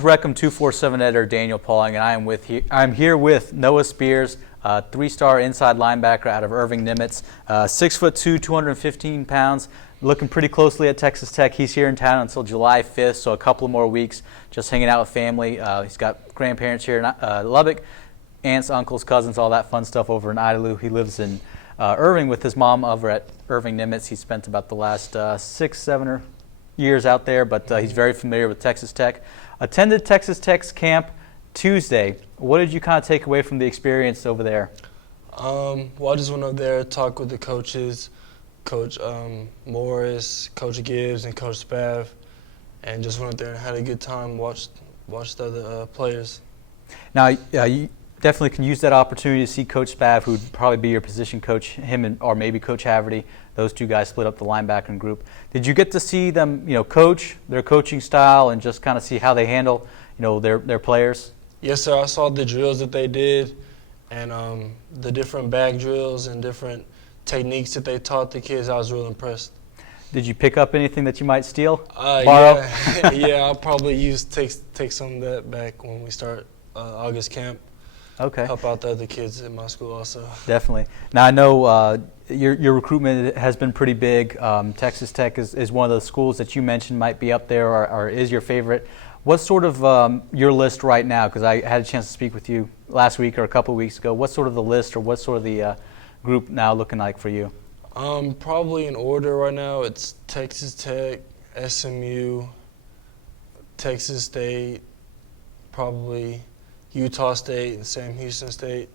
is Reckham 247 editor Daniel Pauling, and I'm here with Noah Spears, three-star inside linebacker out of Irving Nimitz, 6'2", 215 pounds, looking pretty closely at Texas Tech. He's here in town until July 5th, so a couple more weeks, just hanging out with family. He's got grandparents here in Lubbock, aunts, uncles, cousins, all that fun stuff over in Idalou. He lives in Irving with his mom over at Irving Nimitz. He spent about the last 6-7 years out there, but he's very familiar with Texas Tech. Attended Texas Tech's camp Tuesday. What did you kind of take away from the experience over there? Well, I just went up there, talked with the coaches, Coach Morris, Coach Gibbs, and Coach Spav, and just went up there and had a good time, watched the other players. Now, you definitely can use that opportunity to see Coach Spav, who would probably be your position coach, or maybe Coach Haverty. Those two guys split up the linebacking group. Did you get to see them, coach, their coaching style, and just kind of see how they handle, their players? Yes, sir. I saw the drills that they did, and the different bag drills and different techniques that they taught the kids. I was real impressed. Did you pick up anything that you might steal? Borrow? Yeah, I'll probably take some of that back when we start August camp. Okay. Help out the other kids at my school also. Definitely. Now, I know your recruitment has been pretty big. Texas Tech is one of the schools that you mentioned might be up there or is your favorite. What's sort of your list right now? Because I had a chance to speak with you last week or a couple of weeks ago. What's sort of the list or what's sort of the group now looking like for you? Probably in order right now, it's Texas Tech, SMU, Texas State, probably Utah State and Sam Houston State.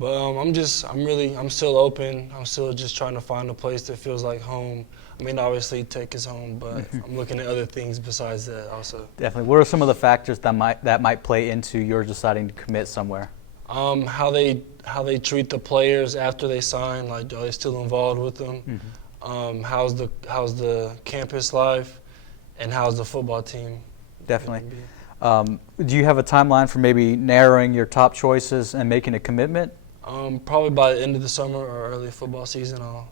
But I'm still open. I'm still just trying to find a place that feels like home. I mean, obviously Tech is home, but I'm looking at other things besides that also. Definitely. What are some of the factors that might play into your deciding to commit somewhere? How they treat the players after they sign. Like, are they still involved with them? How's the campus life, and how's the football team? Definitely. Do you have a timeline for maybe narrowing your top choices and making a commitment? Probably by the end of the summer or early football season, I'll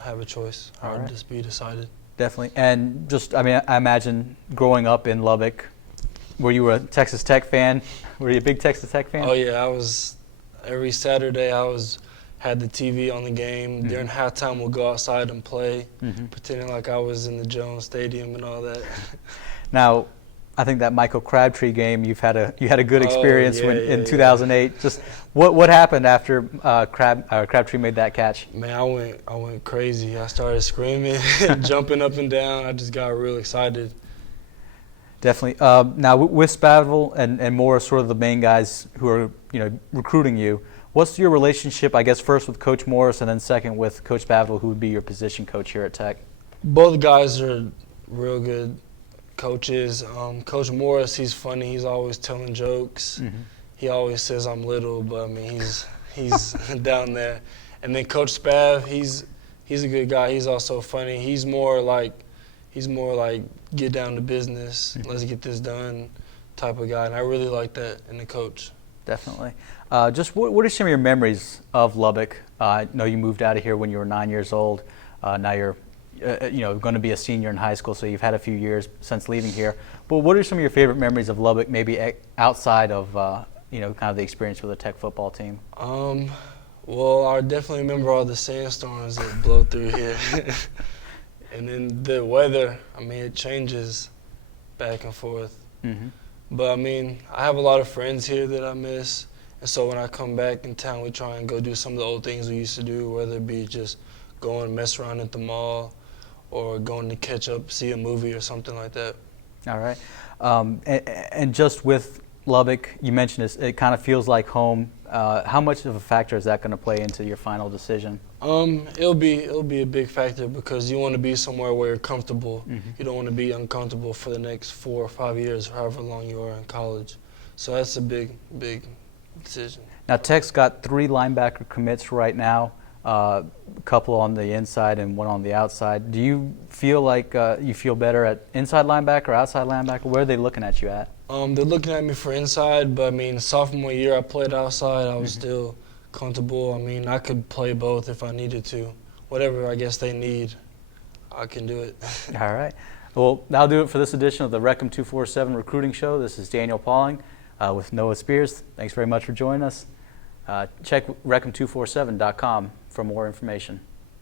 have a choice. I'll just be decided. Definitely. And I imagine growing up in Lubbock, were you a Texas Tech fan? Were you a big Texas Tech fan? Oh yeah, I was. Every Saturday had the TV on the game. During halftime, we'll go outside and play, pretending like I was in the Jones Stadium and all that. Now, I think that Michael Crabtree game, you had a good experience in 2008. Just what happened after Crabtree made that catch? Man, I went crazy. I started screaming, jumping up and down. I just got real excited. Definitely. Now with Spavital and Morris, sort of the main guys who are recruiting you, what's your relationship? I guess first with Coach Morris, and then second with Coach Spavital, who would be your position coach here at Tech. Both guys are real good coaches. Coach Morris, he's funny. He's always telling jokes. He always says I'm little, but I mean he's down there. And then Coach Spav, he's a good guy. He's also funny. He's more like get down to business. Let's get this done type of guy. And I really like that in the coach. Definitely. Just what are some of your memories of Lubbock? I know you moved out of here when you were 9 years old. Now you're going to be a senior in high school, so you've had a few years since leaving here. But what are some of your favorite memories of Lubbock, maybe outside of kind of the experience with the Tech football team? Well, I definitely remember all the sandstorms that blow through here. And then the weather, I mean, it changes back and forth. But, I mean, I have a lot of friends here that I miss. And so when I come back in town, we try and go do some of the old things we used to do, whether it be just going and mess around at the mall or going to catch up, see a movie or something like that. All right. And just with Lubbock, you mentioned it kind of feels like home. How much of a factor is that going to play into your final decision? It'll be a big factor because you want to be somewhere where you're comfortable. You don't want to be uncomfortable for the next 4 or 5 years, however long you are in college. So that's a big decision. Now Tech's got 3 linebacker commits right now. A couple on the inside and one on the outside. Do you feel like you feel better at inside linebacker, outside linebacker? Where are they looking at you at? They're looking at me for inside, but I mean, sophomore year I played outside. I was still comfortable. I mean, I could play both if I needed to. Whatever I guess they need, I can do it. All right. Well, that'll do it for this edition of the Recom 247 Recruiting Show. This is Daniel Pauling with Noah Spears. Thanks very much for joining us. Check recom247.com for more information.